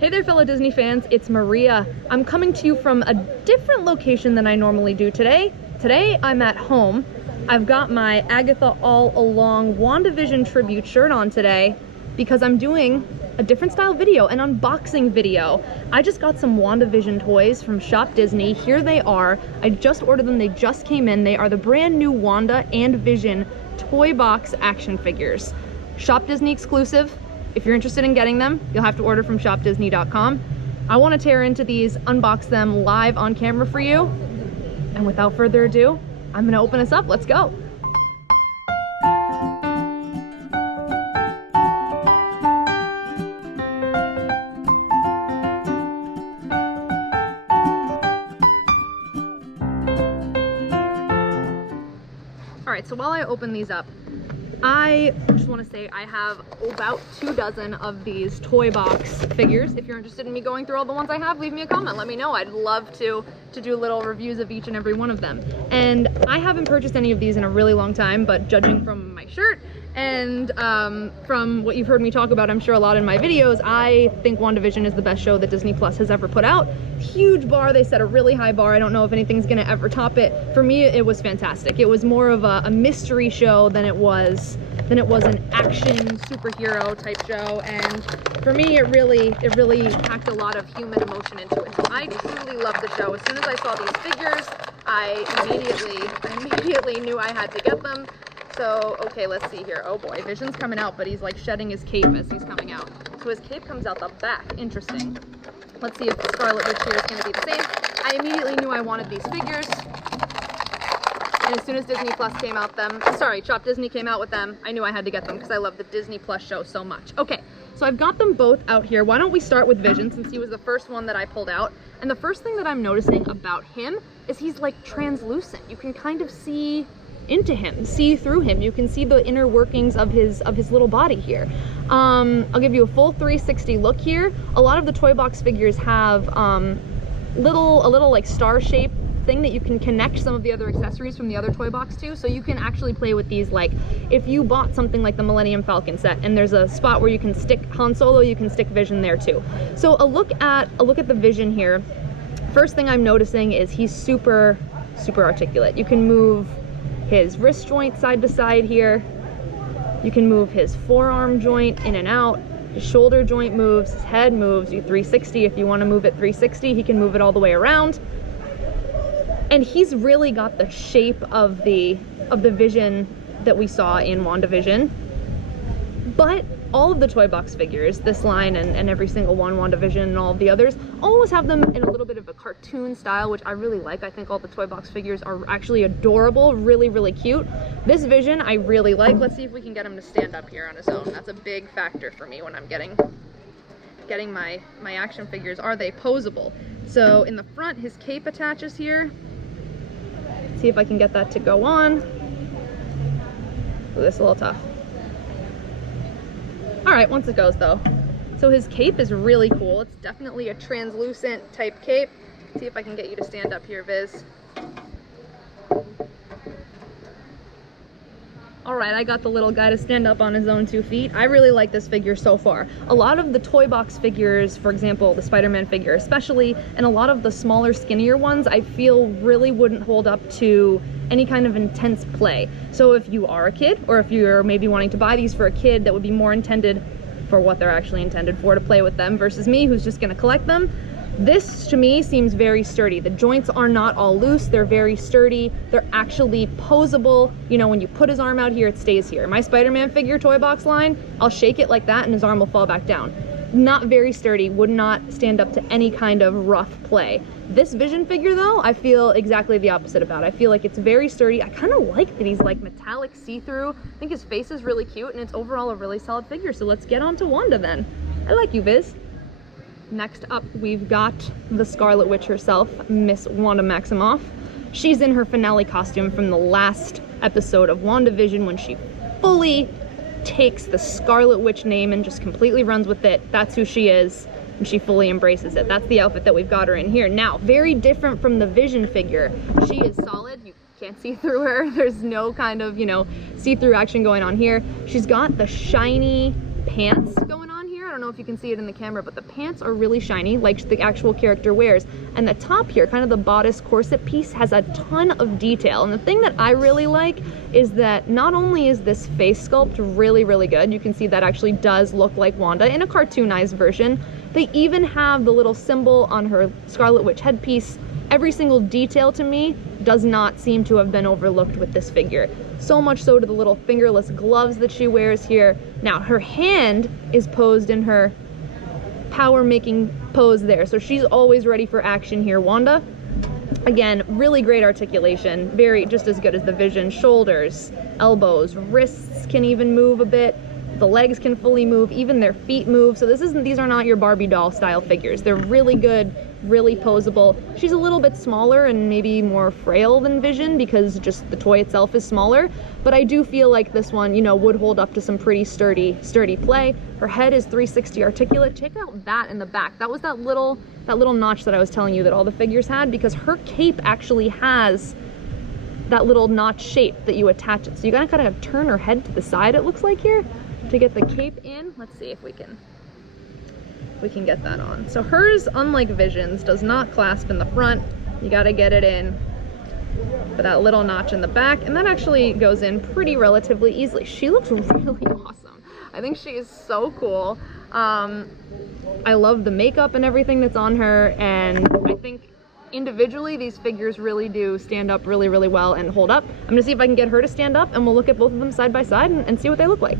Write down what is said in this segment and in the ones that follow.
Hey there fellow Disney fans, it's Maria. I'm coming to you from a different location than I normally do today. Today I'm at home. I've got my Agatha All Along Wandavision tribute shirt on today because I'm doing a different style video, an unboxing video. I just got some Wandavision toys from Shop Disney. Here they are. I just ordered them, they just came in. They are the brand new Wanda and Vision Toybox action figures. Shop Disney exclusive. If you're interested in getting them, you'll have to order from ShopDisney.com. I want to tear into these, unbox them live on camera for you. And without further ado, I'm going to open this up. Let's go. All right, so while I open these up, I just want to say I have about 24 of these Toybox figures. If you're interested in me going through all the ones I have, leave me a comment. Let me know. I'd love to do little reviews of each and every one of them. And I haven't purchased any of these in a really long time, but judging from my shirt and from what you've heard me talk about, I'm sure a lot in my videos, I think WandaVision is the best show that Disney Plus has ever put out. Huge bar, they set a really high bar. I don't know if anything's gonna ever top it. For me, it was fantastic. It was more of a mystery show than it was an action superhero type show, and for me it really packed a lot of human emotion into it. So I truly loved the show. As soon as I saw these figures, I immediately knew I had to get them. So okay, let's see here. Oh boy, Vision's coming out, but he's like shedding his cape as he's coming out. So his cape comes out the back. Interesting. Let's see if the Scarlet Witch here is going to be the same. I immediately knew I wanted these figures. And as soon as Disney Plus came out Shop Disney came out with them, I knew I had to get them because I love the Disney Plus show so much. Okay, so I've got them both out here. Why don't we start with Vision, since he was the first one that I pulled out. And the first thing that I'm noticing about him is he's like translucent. You can kind of see into him, see through him. You can see the inner workings of his little body here. I'll give you a full 360 look here. A lot of the Toybox figures have a little like star shape thing that you can connect some of the other accessories from the other Toybox to, so you can actually play with these. Like if you bought something like the Millennium Falcon set and there's a spot where you can stick Han Solo, you can stick Vision there too. So a look at the Vision here. First thing I'm noticing is he's super articulate. You can move his wrist joint side to side here. You can move his forearm joint in and out. His shoulder joint moves, his head moves. You 360 if you want to move it 360. He can move it all the way around. And he's really got the shape of the Vision that we saw in WandaVision. But all of the Toybox figures, this line and every single one, WandaVision and all of the others, always have them in a little bit of a cartoon style, which I really like. I think all the Toybox figures are actually adorable, really cute. This Vision I really like. Let's see if we can get him to stand up here on his own. That's a big factor for me when I'm getting my action figures. Are they posable? So in the front, his cape attaches here. See if I can get that to go on. Oh, this is a little tough. All right, once it goes though. So his cape is really cool. It's definitely a translucent type cape. See if I can get you to stand up here, Viz. All right, I got the little guy to stand up on his own 2 feet. I really like this figure so far. A lot of the Toybox figures, for example, the Spider-Man figure especially, and a lot of the smaller, skinnier ones, I feel really wouldn't hold up to any kind of intense play. So if you are a kid, or if you're maybe wanting to buy these for a kid that would be more intended for what they're actually intended for, to play with them, versus me who's just gonna collect them, this to me seems very sturdy. The joints are not all loose, they're very sturdy, they're actually posable. You know, when you put his arm out here, it stays here. My Spider-Man figure Toybox line, I'll shake it like that and his arm will fall back down. Not very sturdy, would not stand up to any kind of rough play. This Vision figure though, I feel exactly the opposite about. I feel like it's very sturdy. I kind of like that he's like metallic see-through. I think his face is really cute and it's overall a really solid figure. So let's get on to Wanda then. I like you, Viz. Next up, we've got the Scarlet Witch herself, Miss Wanda Maximoff. She's in her finale costume from the last episode of WandaVision when she fully takes the Scarlet Witch name and just completely runs with it. That's who she is, and she fully embraces it. That's the outfit that we've got her in here. Now, very different from the Vision figure. She is solid. You can't see through her. There's no kind of, you know, see-through action going on here. She's got the shiny pants going on here. I don't know know if you can see it in the camera, but the pants are really shiny, like the actual character wears. And the top here, kind of the bodice corset piece, has a ton of detail. And the thing that I really like is that not only is this face sculpt really, really good, you can see that actually does look like Wanda in a cartoonized version. They even have the little symbol on her Scarlet Witch headpiece. Every single detail to me does not seem to have been overlooked with this figure. So much so to the little fingerless gloves that she wears here. Now, her hand is posed in her power-making pose there, so she's always ready for action here. Wanda, again, really great articulation, just as good as the Vision. Shoulders, elbows, wrists can even move a bit. The legs can fully move, even their feet move. So these are not your Barbie doll style figures. They're really good, really posable. She's a little bit smaller and maybe more frail than Vision because just the toy itself is smaller, but I do feel like this one, you know, would hold up to some pretty sturdy play. Her head is 360 articulate. Check out that in the back. That was that little notch that I was telling you that all the figures had, because her cape actually has that little notch shape that you attach it. So you gotta kind of turn her head to the side, it looks like here, to get the cape in. Let's see if we can get that on. So hers, unlike Vision's, does not clasp in the front. You gotta get it in for that little notch in the back, and that actually goes in pretty relatively easily. She looks really awesome. I think she is so cool. I love the makeup and everything that's on her, and I think individually these figures really do stand up really, really well and hold up. I'm gonna see if I can get her to stand up, and we'll look at both of them side by side and see what they look like.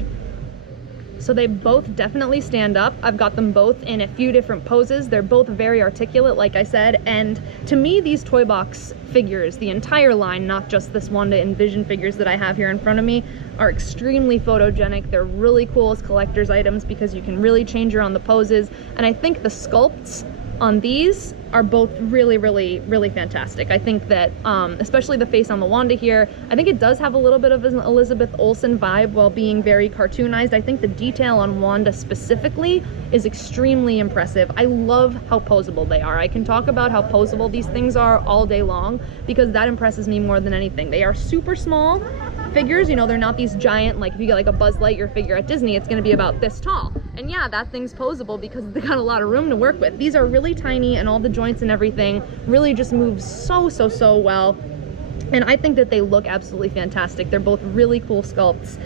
So they both definitely stand up. I've got them both in a few different poses. They're both very articulate, like I said, and to me, these Toybox figures, the entire line, not just this Wanda and Vision figures that I have here in front of me, are extremely photogenic. They're really cool as collector's items because you can really change around the poses, and I think the sculpts on these are both really, really, really fantastic. I think that, especially the face on the Wanda here, I think it does have a little bit of an Elizabeth Olsen vibe while being very cartoonized. I think the detail on Wanda specifically is extremely impressive. I love how posable they are. I can talk about how posable these things are all day long because that impresses me more than anything. They are super small figures, you know, they're not these giant, like if you get like a Buzz Lightyear figure at Disney, it's gonna be about this tall. And yeah, that thing's posable because they got a lot of room to work with. These are really tiny, and all the joints and everything really just move so well. And I think that they look absolutely fantastic. They're both really cool sculpts.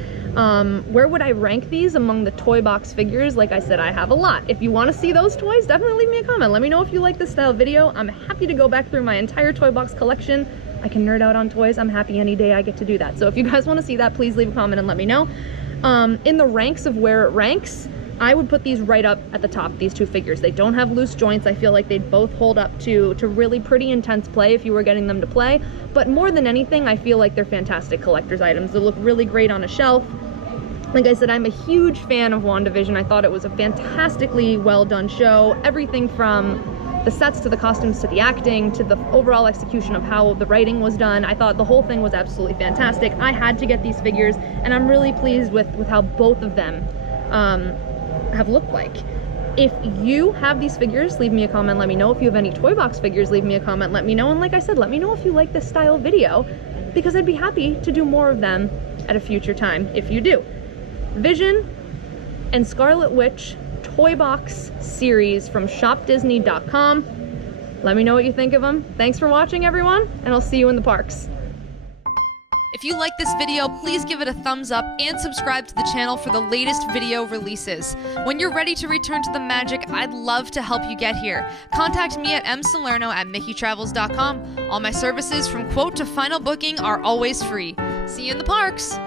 Where would I rank these among the Toybox figures? Like I said, I have a lot. If you want to see those toys, definitely leave me a comment. Let me know if you like this style video. I'm happy to go back through my entire Toybox collection. I can nerd out on toys. I'm happy any day I get to do that. So if you guys want to see that, please leave a comment and let me know. In the ranks of where it ranks, I would put these right up at the top, these two figures. They don't have loose joints. I feel like they'd both hold up to really pretty intense play if you were getting them to play. But more than anything, I feel like they're fantastic collector's items. They look really great on a shelf. Like I said, I'm a huge fan of Wandavision. I thought it was a fantastically well done show. Everything from the sets to the costumes to the acting to the overall execution of how the writing was done. I thought the whole thing was absolutely fantastic. I had to get these figures, and I'm really pleased with how both of them have looked like. If you have these figures, leave me a comment, let me know. If you have any Toybox figures, leave me a comment, let me know. And like I said, let me know if you like this style video, because I'd be happy to do more of them at a future time if you do. Vision and Scarlet Witch Toybox series from ShopDisney.com. Let me know what you think of them. Thanks for watching, everyone, and I'll see you in the parks. If you like this video, please give it a thumbs up and subscribe to the channel for the latest video releases. When you're ready to return to the magic, I'd love to help you get here. Contact me at msalerno@mickeitravels.com. All my services from quote to final booking are always free. See you in the parks!